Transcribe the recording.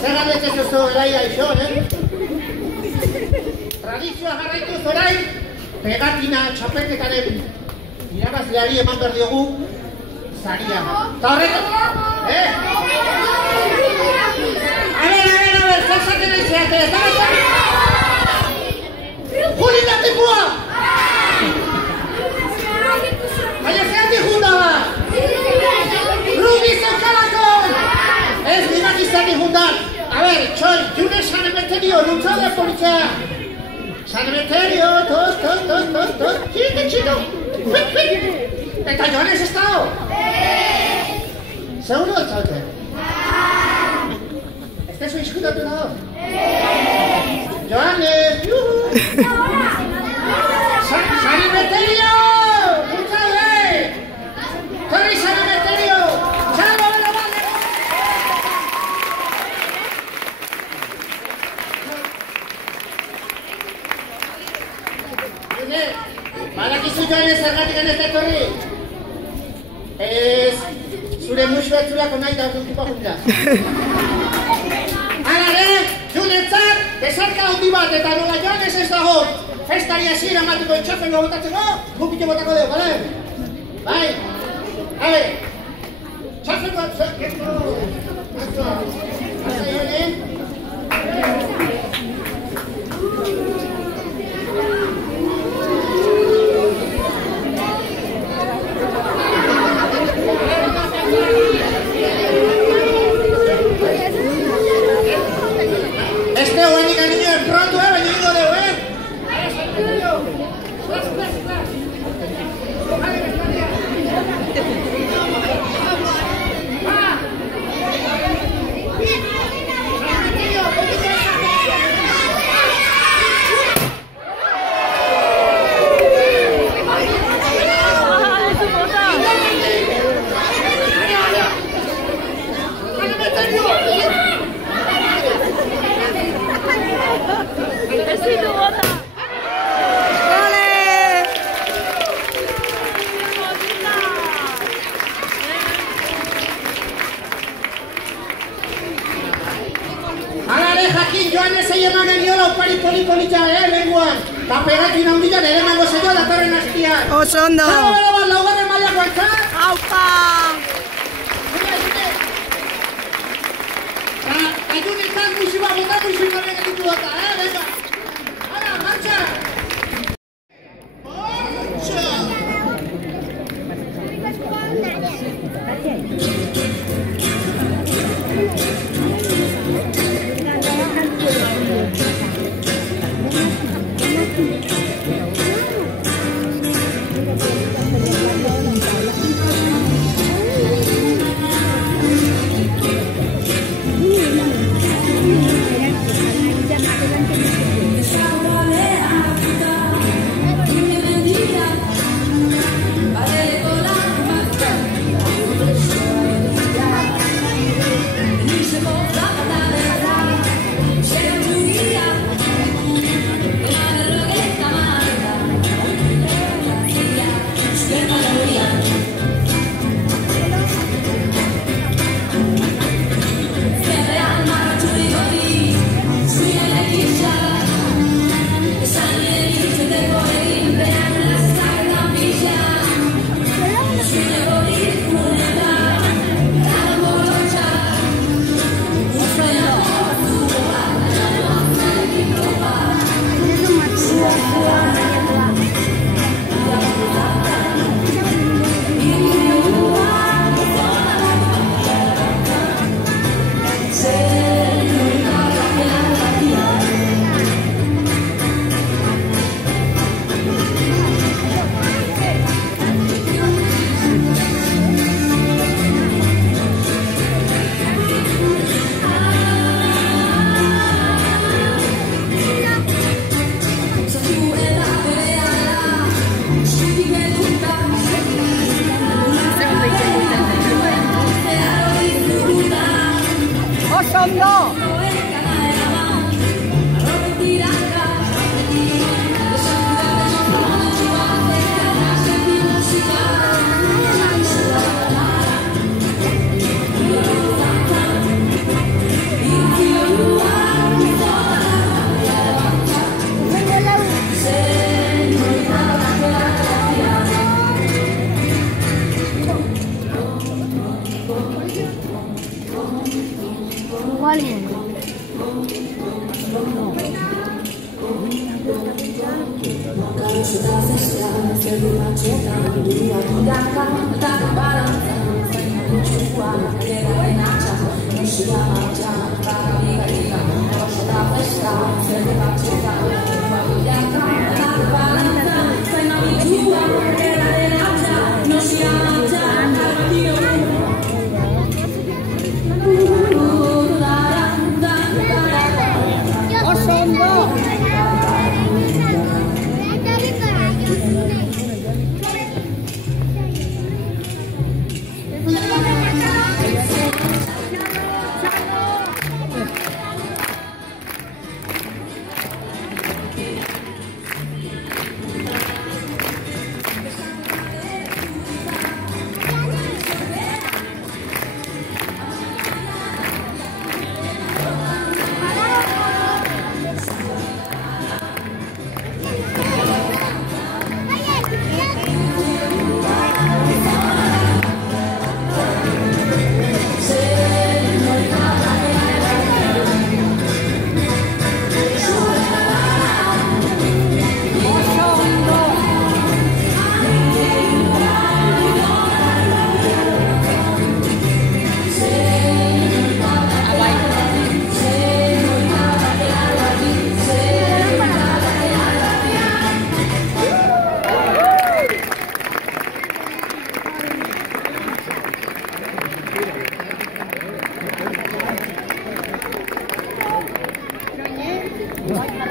Zer galdetzen zuzu eraia iso, Tradizioa jarraituz orain, pegatina txapelketaren irabazleari eman behar diogu zaria. Eta horretu, A ver, zer zaten nahi zeate, ez da? Juli da tipua! Baina zeatik junda ba! Rubi zekalako! Ez nimak izatik jundan! A ver, txoi, june San Emeterio, luntzo de politxea! San Emeterio, tos, txito! Eta Joanes ez dago? Seguro da txaute? Ez tezu izkutatu dago? Joanes, juhu! San Emeterio! Luntzo Torri San Emeterio! Txalo bela bale! June, badakizu Joanes zergatik ez etorri? Ez, zure musu etzulako nahi da ordutuko junta. Arare, Junetzat, besarka handi bat eta nola Joanes ez dago. Festari hasiera emateko itxapengo botatzeko, gupite botako dugu, bale? Bai? Habe, txapengo atzakeko. Hasta Jone? Este guanica niño es pronto, baina ingo deu, jakin Joanes egin eman geniola opari-poli-politza, lenguan. Ta pegatin handian ere emango zeioa datorren hastian. Oso ondo. Zara bela bat laugarren mailakoa entzat? Aupa! Ayunetan musi bat bota musi gabe getitu bata, venga. Ara, marcha! Like